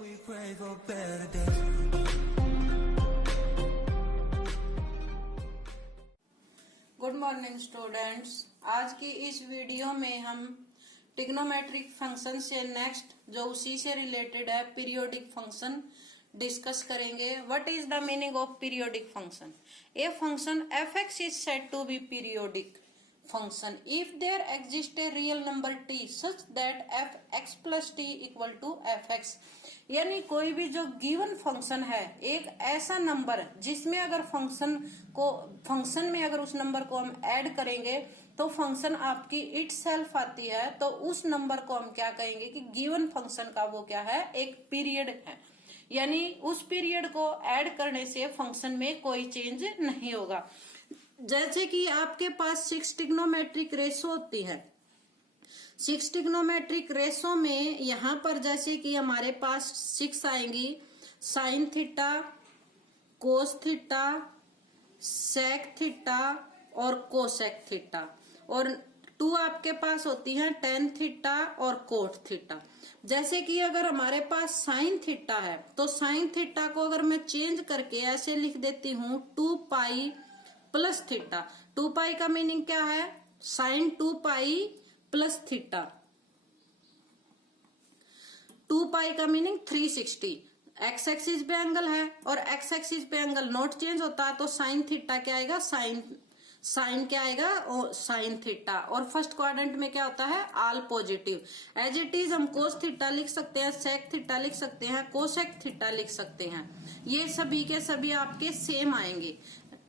We pray for better days. Good morning students. आज की इस वीडियो में हम ट्रिग्नोमेट्रिक फंक्शन से नेक्स्ट जो उसी से रिलेटेड है पीरियोडिक फंक्शन डिस्कस करेंगे। What is the meaning of periodic function? A function f x is said to be periodic function if there exists a real number t such that f x plus t equal to f x। यानी कोई भी जो given function है, एक ऐसा number जिसमें अगर function में अगर उस नंबर को हम ऐड करेंगे तो फंक्शन आपकी इट सेल्फ आती है, तो उस नंबर को हम क्या कहेंगे कि गिवन फंक्शन का वो क्या है, एक पीरियड है। यानी उस पीरियड को ऐड करने से फंक्शन में कोई चेंज नहीं होगा। जैसे कि आपके पास 6 ट्रिग्नोमेट्रिक रेशो होती है। 6 ट्रिग्नोमेट्रिक रेशो में यहां पर जैसे कि हमारे पास 6 आएंगी, sine theta, cos theta, sec theta और कोसेक थीटा, और 2 आपके पास होती हैं टेन थीटा और कोट थीटा। जैसे कि अगर हमारे पास साइन थीटा है तो साइन थीटा को अगर मैं चेंज करके ऐसे लिख देती हूं 2 पाई प्लस थीटा। 2 पाई का मीनिंग क्या है? Sine 2 pi plus theta. 2 pi का मीनिंग 360। एक्स एक्सिस पे एंगल है और एक्स एक्सिस पे एंगल नॉट चेंज होता है, तो साइन थीटा क्या आएगा, साइन क्या आएगा, साइन थीटा। और फर्स्ट क्वाड्रेंट में क्या होता है, all positive. As it is हम कोस थीटा लिख सकते हैं, सेक थीटा लिख सकते हैं, कोसेक थीटा लिख सकते हैं। ये सभी के सभी आपके सेम आएंगे।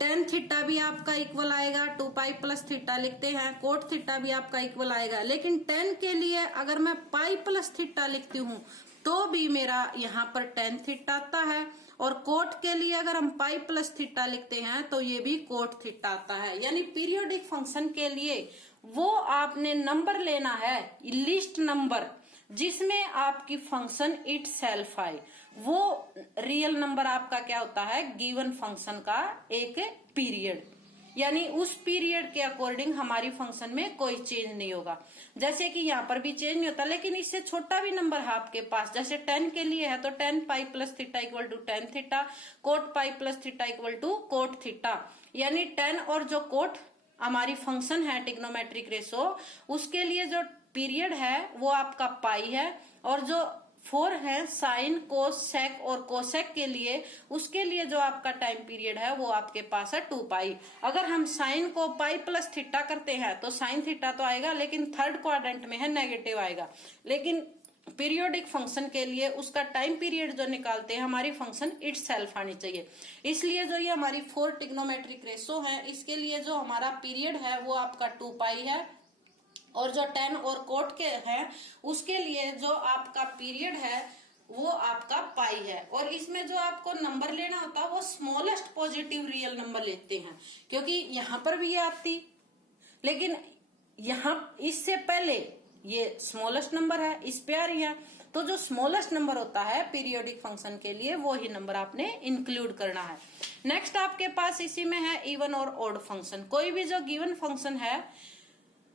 टेन थीटा भी आपका इक्वल आएगा, 2 पाई प्लस थीटा लिखते हैं, कोट थीटा भी आपका इक्वल आएगा। लेकिन टेन के लिए अगर मैं पाई प्लस थीटा लिखती हूँ तो भी मेरा यहाँ पर टेन थीटा आता है, और कोट के लिए अगर हम पाई प्लस थीटा लिखते हैं तो ये भी कोट थीटा आता है। यानी पीरियोडिक फंक्शन के लिए वो आपने नंबर लेना है, लिस्ट नंबर, जिसमें आपकी फंक्शन इट सेल्फ आए। वो रियल नंबर आपका क्या होता है, गिवन फंक्शन का एक पीरियड। यानी उस पीरियड के अकॉर्डिंग हमारी फंक्शन में कोई चेंज नहीं होगा। जैसे कि यहाँ पर भी चेंज नहीं होता, लेकिन इससे छोटा भी नंबर है आपके पास। जैसे 10 के लिए है तो 10 pi plus theta equal to 10 theta, cot pi plus theta equal to cot theta. यानी 10 और जो कोट हमारी फंक्शन है ट्रिग्नोमेट्रिक रेशो, उसके लिए जो पीरियड है वो आपका पाई है, और जो 4 है साइन, कोस, सेक और कोसेक के लिए, उसके लिए जो आपका टाइम पीरियड है वो आपके पास है 2 पाई। अगर हम साइन को पाई प्लस थीटा करते हैं तो साइन थीटा तो आएगा, लेकिन थर्ड क्वाड्रेंट में है नेगेटिव आएगा। लेकिन पीरियोडिक फंक्शन के लिए उसका टाइम पीरियड जो निकालते हैं हमारी फंक्शन इट सेल्फ आनी चाहिए। इसलिए जो ये हमारी 4 ट्रिग्नोमेट्रिक रेशो है, इसके लिए जो हमारा पीरियड है वो आपका 2 पाई है, और जो 10 और कोट के हैं उसके लिए जो आपका पीरियड है वो आपका पाई है। और इसमें जो आपको नंबर लेना होता है वो स्मॉलेस्ट पॉजिटिव रियल नंबर लेते हैं, क्योंकि यहां पर भी ये आती, लेकिन यहां इससे पहले ये स्मॉलेस्ट नंबर है, इस पे आ रही है। तो जो स्मॉलेस्ट नंबर होता है पीरियोडिक फंक्शन के लिए वो ही नंबर आपने इंक्लूड करना है। नेक्स्ट आपके पास इसी में है इवन और ऑड फंक्शन। कोई भी जो गिवन फंक्शन है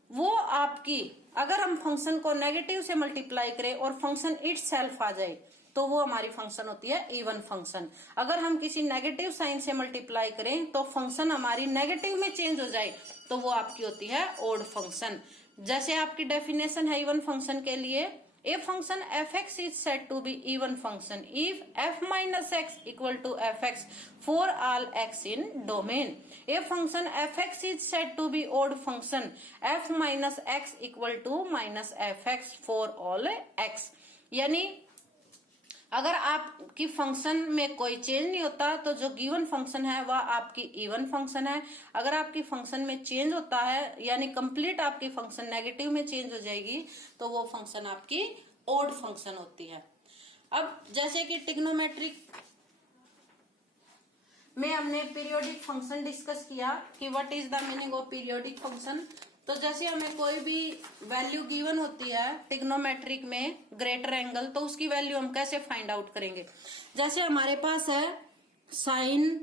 वो आपकी, अगर हम फंक्शन को नेगेटिव से मल्टीप्लाई करें और फंक्शन इट सेल्फ आ जाए तो वो हमारी फंक्शन होती है इवन फंक्शन। अगर हम किसी नेगेटिव साइन से मल्टीप्लाई करें तो फंक्शन हमारी नेगेटिव में चेंज हो जाए तो वो आपकी होती है ऑड फंक्शन। जैसे आपकी डेफिनेशन है इवन फंक्शन के लिए, a function fx is said to be even function if f minus x equal to fx for all x in domain. A function fx is said to be odd function f minus x equal to minus fx for all x। यानी अगर आपकी function में कोई change नहीं होता तो जो given function है वह आपकी इवन फंक्शन है। अगर आपकी फंक्शन में चेंज होता है, यानी कंप्लीट आपकी फंक्शन नेगेटिव में चेंज हो जाएगी, तो वो फंक्शन आपकी ऑड फंक्शन होती है। अब जैसे कि ट्रिग्नोमेट्रिक में हमने पीरियोडिक फंक्शन डिस्कस किया कि what is the meaning of periodic function. तो जैसे हमें कोई भी वैल्यू गिवन होती है ट्रिग्नोमेट्रिक में ग्रेटर एंगल, तो उसकी वैल्यू हम कैसे फाइंड आउट करेंगे। जैसे हमारे पास है साइन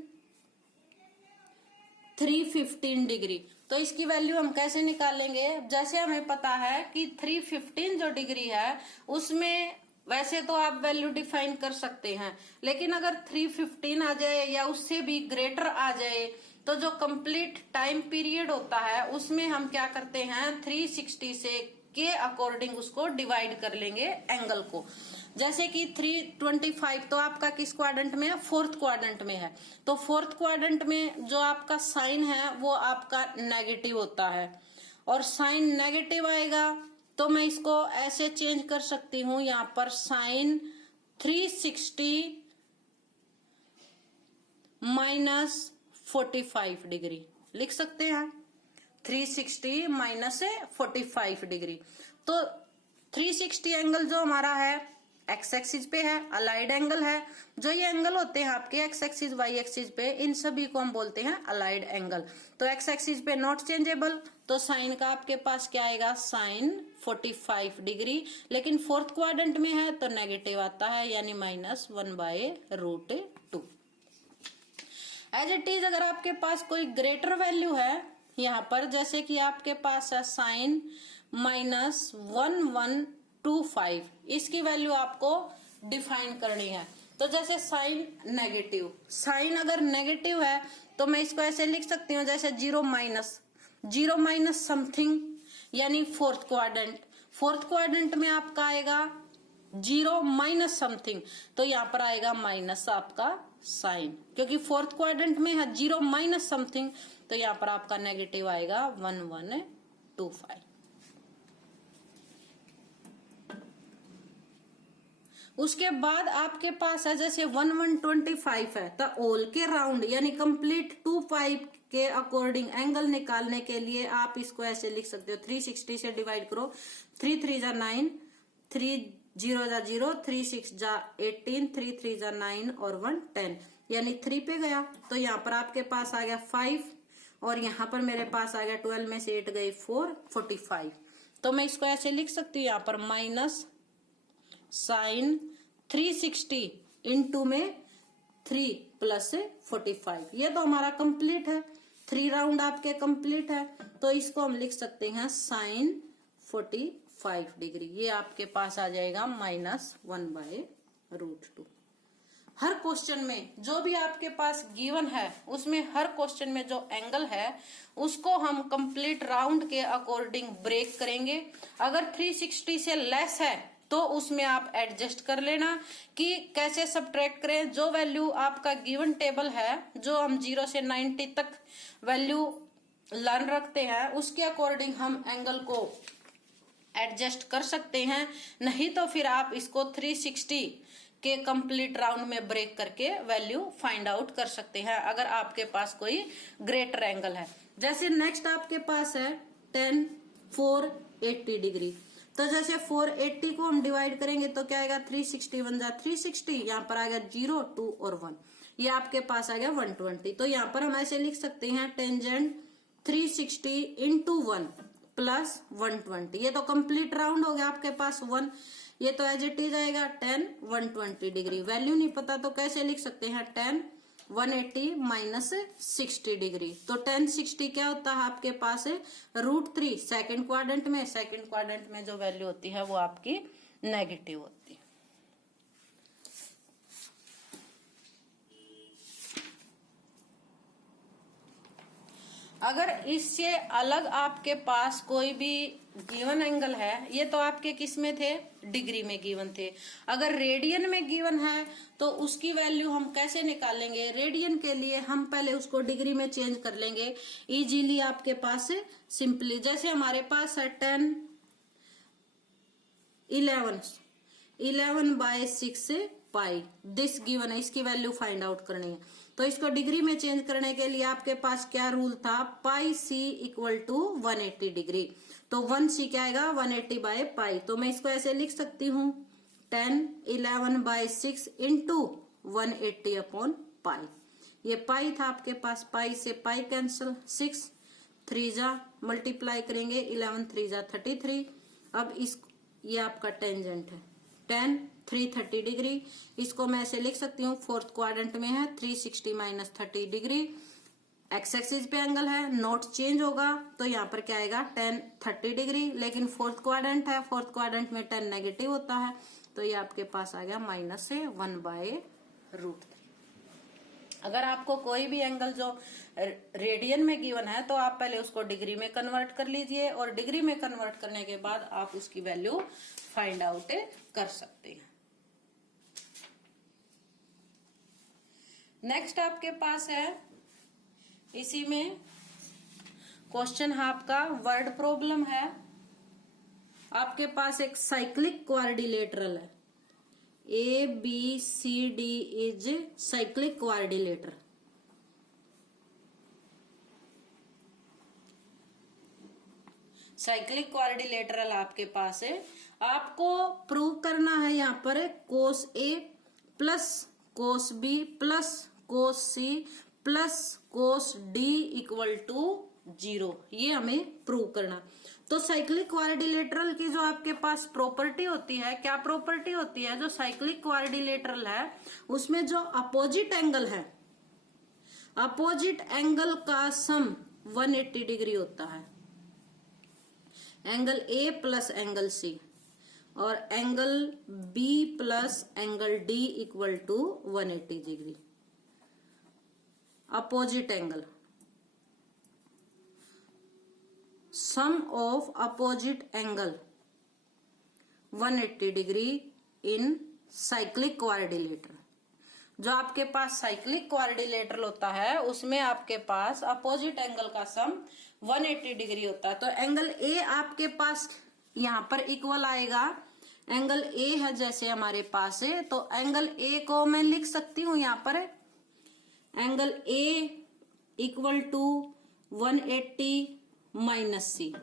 315 डिग्री, तो इसकी वैल्यू हम कैसे निकालेंगे। जैसे हमें पता है कि 315 जो डिग्री है उसमें वैसे तो आप वैल्यू डिफाइन कर सकते हैं, लेकिन अगर 315 आ जाए या उससे भी ग्रेटर आ जाए तो जो कंप्लीट टाइम पीरियड होता है उसमें हम क्या करते हैं 360 से के अकॉर्डिंग उसको डिवाइड कर लेंगे एंगल को। जैसे कि 325 तो आपका किस क्वाड्रेंट में है, फोर्थ क्वाड्रेंट में है, तो फोर्थ क्वाड्रेंट में जो आपका साइन है वो आपका नेगेटिव होता है, और साइन नेगेटिव आएगा तो मैं इसको ऐसे चेंज कर सकती हूं, यहां पर साइन 360 माइनस 45 डिग्री लिख सकते हैं, 360 माइनस 45 डिग्री। तो 360 एंगल जो हमारा है एक्स एक्सिस पे है, अलाइड एंगल है। जो ये एंगल होते हैं आपके एक्स एक्सिस वाई एक्सिस पे, इन सभी को हम बोलते हैं अलाइड एंगल। तो एक्स एक्सिस पे नॉट चेंजेबल, तो साइन का आपके पास क्या आएगा, साइन 45 डिग्री, लेकिन फोर्थ क्वाड्रेंट में है तो नेगेटिव आता है, यानी -1/√2। एज इट इज अगर आपके पास कोई ग्रेटर वैल्यू है यहाँ पर, जैसे कि आपके पास है साइन -1125, इसकी वैल्यू आपको डिफाइन करनी है। तो जैसे साइन नेगेटिव, साइन अगर नेगेटिव है तो मैं इसको ऐसे लिख सकती हूँ जैसे 0 माइनस समथिंग, यानी फोर्थ क्वाड्रेंट में आपका आएगा 0 माइनस समथिंग, तो यहाँ पर आएगा माइनस आपका साइन, क्योंकि फोर्थ क्वाड्रेंट में है 0 माइनस समथिंग, तो यहाँ पर आपका नेगेटिव आएगा 1125। उसके बाद आपके पास है जैसे 1125 है, तो ऑल के राउंड यानी कंप्लीट 2 पाइप के अकॉर्डिंग एंगल निकालने के लिए आप इसको ऐसे लिख सकते हो, 360 से डिवाइड करो, 3 3 जा 9, 3 0 जा 0, 3 6 जा 18, 3 3 जा 9 और 1 10, यानी 3 पे गया, तो यहाँ पर आपके पास आ गया 5, और यहाँ पर मेरे पास आ गया 12 में से 8 गई 4, 45। तो मैं इसको ऐसे लिख सकती हूँ यहाँ पर माइनस साइन 360 इंटू में 3 प्लस 45, ये तो हमारा कंप्लीट है, 3 राउंड आपके कंप्लीट है, तो इसको हम लिख सकते हैं साइन 45 डिग्री, ये आपके पास आ जाएगा -1/√2। हर क्वेश्चन में जो भी आपके पास गिवन है उसमें हर क्वेश्चन में जो एंगल है उसको हम कंप्लीट राउंड के अकॉर्डिंग ब्रेक करेंगे। अगर 360 से लेस है तो उसमें आप एडजस्ट कर लेना कि कैसे सब्ट्रैक्ट करें। जो वैल्यू आपका गिवन टेबल है, जो हम 0 से 90 तक वैल्यू लर्न रखते हैं, उसके अकॉर्डिंग हम एंगल को एडजस्ट कर सकते हैं, नहीं तो फिर आप इसको 360 के कंप्लीट राउंड में ब्रेक करके वैल्यू फाइंड आउट कर सकते हैं अगर आपके पास कोई ग्रेटर एंगल है। जैसे नेक्स्ट आपके पास है 10 480 डिग्री, तो जैसे 480 को हम डिवाइड करेंगे तो क्या आएगा, 360 बन जा 360, यहाँ पर आएगा 0 2 और 1, ये आपके पास आ गया 120। तो यहाँ पर हम ऐसे लिख सकते हैं टेंजेंट 360 इंटू 1 प्लस 120, ये तो कंप्लीट राउंड हो गया आपके पास 1, ये तो एज इट इज आएगा 10 120 डिग्री। वैल्यू नहीं पता तो कैसे लिख सकते हैं 10 180 माइनस 60 डिग्री, तो 10 60 क्या होता है आपके पास √3 सेकंड क्वाड्रेंट में जो वैल्यू होती है वो आपकी नेगेटिव होती है। अगर इससे अलग आपके पास कोई भी गिवन एंगल है, ये तो आपके किस में थे, डिग्री में गिवन थे, अगर रेडियन में गिवन है तो उसकी वैल्यू हम कैसे निकालेंगे, रेडियन के लिए हम पहले उसको डिग्री में चेंज कर लेंगे इजीली आपके पास सिंपली। जैसे हमारे पास है 10 11/6 पाई, दिस गिवन है, इसकी वैल्यू फाइंड आउट करनी है, तो इसको डिग्री में चेंज करने के लिए आपके पास क्या रूल था, पाई सी इक्वल टू 180 डिग्री, तो 1c क्या आएगा 180/पाई, तो मैं इसको ऐसे लिख सकती हूँ 10 11/6 इंटू 180/पाई, ये पाई था आपके पास, पाई से पाई कैंसिल, 6 3 जा मल्टीप्लाई करेंगे 11 3 जा 33। अब इस ये आपका टेंजेंट है 10 330 डिग्री, इसको मैं ऐसे लिख सकती हूँ फोर्थ क्वाड्रेंट में है 360 माइनस 30 डिग्री, एक्स एक्सिस पे एंगल है, नॉट चेंज होगा तो यहाँ पर क्या आएगा 10 30 डिग्री, लेकिन फोर्थ क्वाड्रेंट है, फोर्थ क्वाड्रेंट में 10 नेगेटिव होता है, तो ये आपके पास आ गया -1/√3। अगर आपको कोई भी एंगल जो रेडियन में गिवन है तो आप पहले उसको डिग्री में कन्वर्ट कर लीजिए, और डिग्री में कन्वर्ट करने के बाद आप उसकी वैल्यू फाइंड आउट कर सकते हैं। नेक्स्ट आपके पास है, इसी में क्वेश्चन आपका वर्ड प्रॉब्लम है। आपके पास एक साइक्लिक क्वाड्रिलेटरल है, ABCD is cyclic quadrilateral. Cyclic quadrilateral आपके पास है, आपको प्रूव करना है यहाँ पर cos A plus cos B plus cos C plus cos D equal to 0, ये हमें प्रूव करना। तो साइक्लिक क्वाड्रिलेटरल की जो आपके पास प्रॉपर्टी होती है, क्या प्रॉपर्टी होती है, जो साइक्लिक क्वाड्रिलेटरल है उसमें जो अपोजिट एंगल है, अपोजिट एंगल का सम 180 डिग्री होता है, angle A plus angle C, और angle B plus angle D equal to 180 degree. Opposite angle, sum of opposite angle 180 degree in cyclic quadrilateral. जो आपके पास साइक्लिक क्वाड्रिलेटरल होता है उसमें आपके पास अपोजिट एंगल का सम 180 डिग्री होता है। तो एंगल ए आपके पास यहाँ पर इक्वल आएगा, एंगल ए है जैसे हमारे पास है, तो एंगल ए को मैं लिख सकती हूँ यहाँ पर angle A equal to 180 minus C,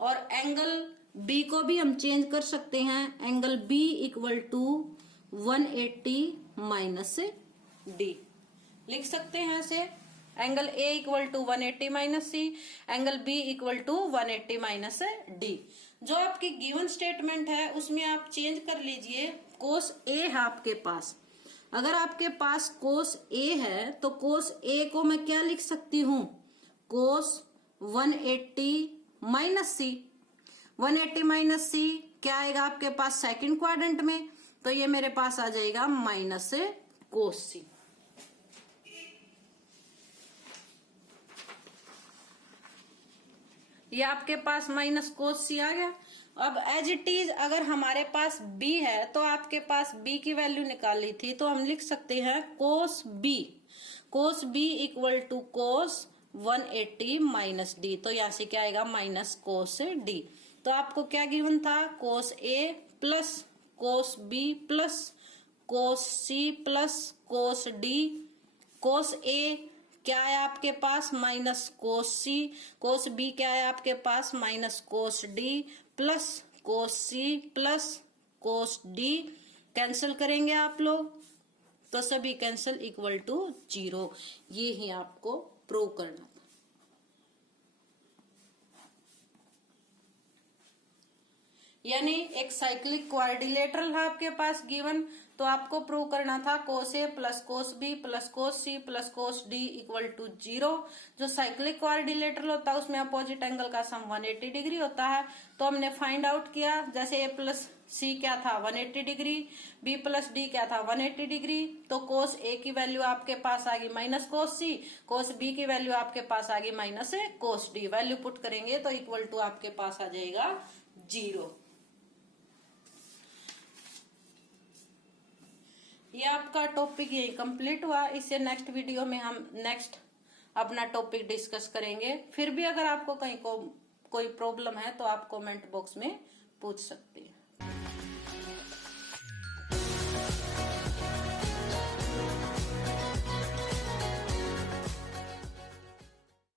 और एंगल बी को भी हम चेंज कर सकते हैं, angle B equal to 180 minus D लिख सकते हैं ऐसे, angle A equal to 180 minus C, angle B equal to 180 minus D. जो आपकी गिवन स्टेटमेंट है उसमें आप चेंज कर लीजिए, कोस ए है आपके पास, अगर आपके पास कोस ए है तो कोस ए को मैं क्या लिख सकती हूँ, कोस 180 माइनस सी। 180 माइनस सी क्या आएगा आपके पास सेकंड क्वाड्रेंट में, तो ये मेरे पास आ जाएगा माइनस कोस सी। ये आपके पास माइनस कोस सी आ गया। अब एज इट इज अगर हमारे पास b है तो आपके पास b की वैल्यू निकाली थी, तो हम लिख सकते हैं cos b equal to cos 180 minus D, तो यहाँ से क्या आएगा माइनस कोस डी। तो आपको क्या गिवन था, cos A plus cos B plus cos C plus cos D. Cos A क्या है आपके पास माइनस कोस सी, कोस बी क्या है आपके पास minus cos D plus cos C plus cos D. Cancel करेंगे आप लोग तो सभी कैंसिल इक्वल टू 0। ये ही आपको प्रूव करना था। यानी एक साइक्लिक क्वाड्रिलेटरल है आपके पास गिवन, तो आपको प्रूव करना था cos A plus cos B plus cos C plus cos D equal to 0। जो साइक्लिक क्वाड्रिलेटरल होता है उसमें अपोजिट एंगल का सम 180 डिग्री होता है। तो हमने फाइंड आउट किया, जैसे ए प्लस सी क्या था 180 डिग्री, बी प्लस डी क्या था 180 डिग्री, तो कोस ए की वैल्यू आपके पास आ गई माइनस कोस सी, कोस बी की वैल्यू आपके पास आ गई minus cos D. Value put करेंगे तो इक्वल टू आपके पास आ जाएगा 0। ये आपका टॉपिक यही कंप्लीट हुआ। इससे नेक्स्ट वीडियो में हम नेक्स्ट अपना टॉपिक डिस्कस करेंगे। फिर भी अगर आपको कहीं को कोई प्रॉब्लम है तो आप कमेंट बॉक्स में पूछ सकते हैं।